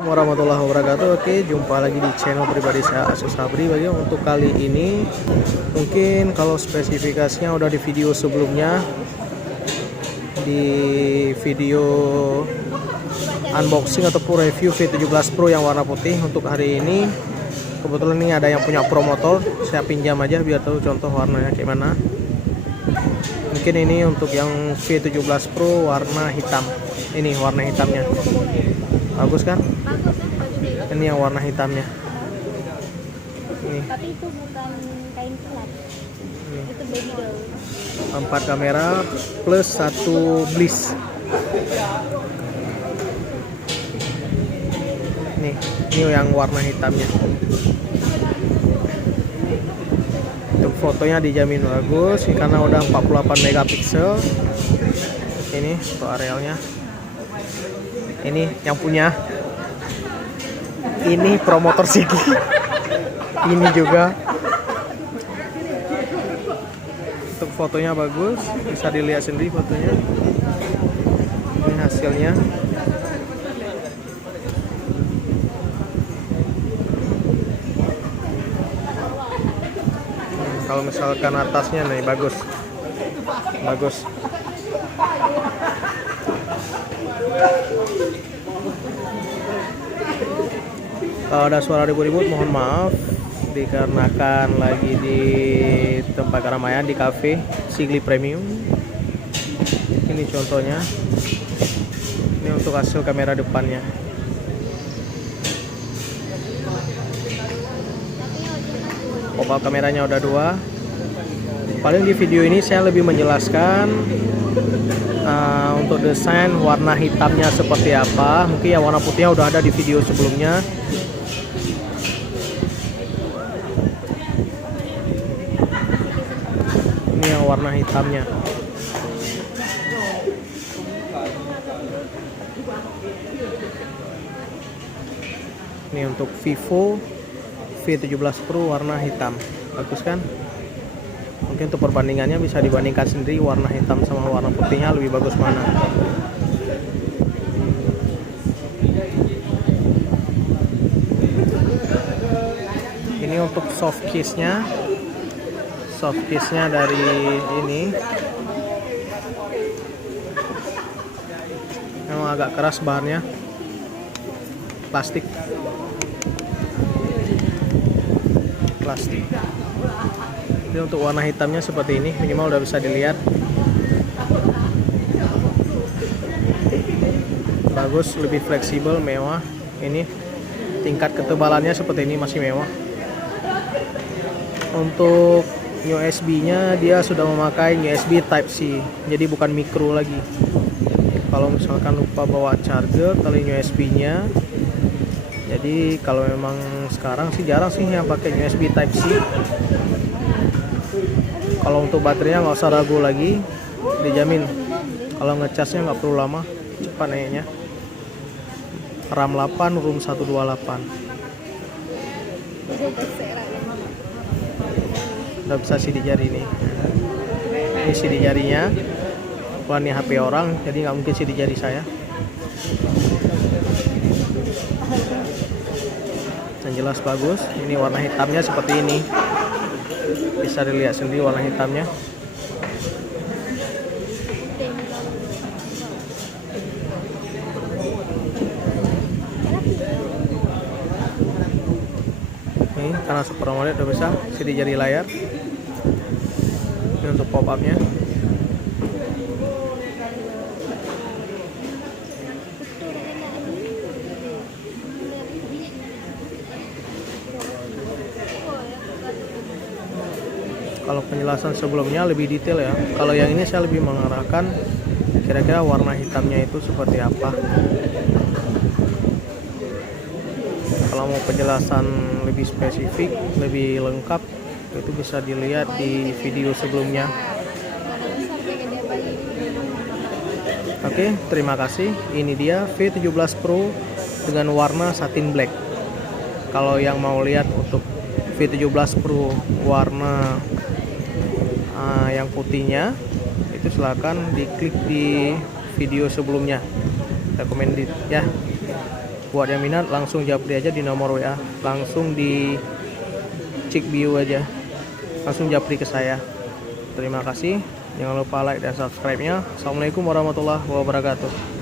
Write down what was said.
Warahmatullahi wabarakatuh. Oke, jumpa lagi di channel pribadi saya Asus Sabri. Bagi untuk kali ini, mungkin kalau spesifikasinya udah di video sebelumnya, di video unboxing ataupun review V17 Pro yang warna putih. Untuk hari ini kebetulan ini ada yang punya promotor, saya pinjam aja biar tahu contoh warnanya kayak mana. Mungkin ini untuk yang V17 Pro warna hitam. Ini warna hitamnya. Bagus kan? Ini yang warna hitamnya. Ini. Tapi itu bukan kain pelat. Itu baby doll. 4 kamera plus 1 bliss. Nih, ini yang warna hitamnya. Untuk fotonya dijamin bagus karena udah 48 megapiksel. Ini untuk arealnya. Ini yang punya. Ini promotor Sigi. Ini juga. Untuk fotonya bagus, bisa dilihat sendiri fotonya. Ini hasilnya. Kalau misalkan atasnya nih bagus. Bagus. Kalau ada suara ribut-ribut mohon maaf, dikarenakan lagi di tempat keramaian di cafe Sigli Premium. Ini contohnya. Ini untuk hasil kamera depannya. Pop-up kameranya udah 2. Paling di video ini saya lebih menjelaskan untuk desain warna hitamnya seperti apa. Mungkin yang warna putihnya udah ada di video sebelumnya. Ini yang warna hitamnya. Ini untuk Vivo V17 Pro warna hitam. Bagus kan? Mungkin untuk perbandingannya bisa dibandingkan sendiri warna hitam sama warna putihnya lebih bagus mana. Ini untuk soft case-nya. Soft case-nya dari ini. Memang agak keras bahannya. Plastik. Jadi untuk warna hitamnya seperti ini, minimal udah bisa dilihat. Bagus, lebih fleksibel, mewah. Ini tingkat ketebalannya seperti ini, masih mewah. Untuk USB-nya dia sudah memakai USB Type-C, jadi bukan micro lagi. Kalau misalkan lupa bawa charger, tali USB-nya. Jadi kalau memang sekarang sih jarang sih yang pakai USB Type-C. Kalau untuk baterainya nggak usah ragu lagi, dijamin. Kalau ngecasnya nggak perlu lama, cepat naiknya. RAM 8, ROM 128. Udah bisa sidik jari nih. Ini sidik jarinya. Bukan ini HP orang, jadi nggak mungkin sidik jari saya. Yang jelas bagus. Ini warna hitamnya seperti ini. Bisa dilihat sendiri warna hitamnya. Ini karena Super AMOLED udah bisa sidik jari layar. Ini untuk pop-upnya. Kalau penjelasan sebelumnya lebih detail ya. Kalau yang ini saya lebih mengarahkan kira-kira warna hitamnya itu seperti apa. Kalau mau penjelasan lebih spesifik, lebih lengkap, itu bisa dilihat di video sebelumnya. Oke, terima kasih. Ini dia V17 Pro dengan warna satin black. Kalau yang mau lihat untuk V17 Pro warna yang putihnya, itu silakan diklik di video sebelumnya, recommended ya. Buat yang minat langsung japri aja di nomor WA, langsung di cek bio aja, langsung japri ke saya. Terima kasih, jangan lupa like dan subscribe-nya. Assalamualaikum warahmatullahi wabarakatuh.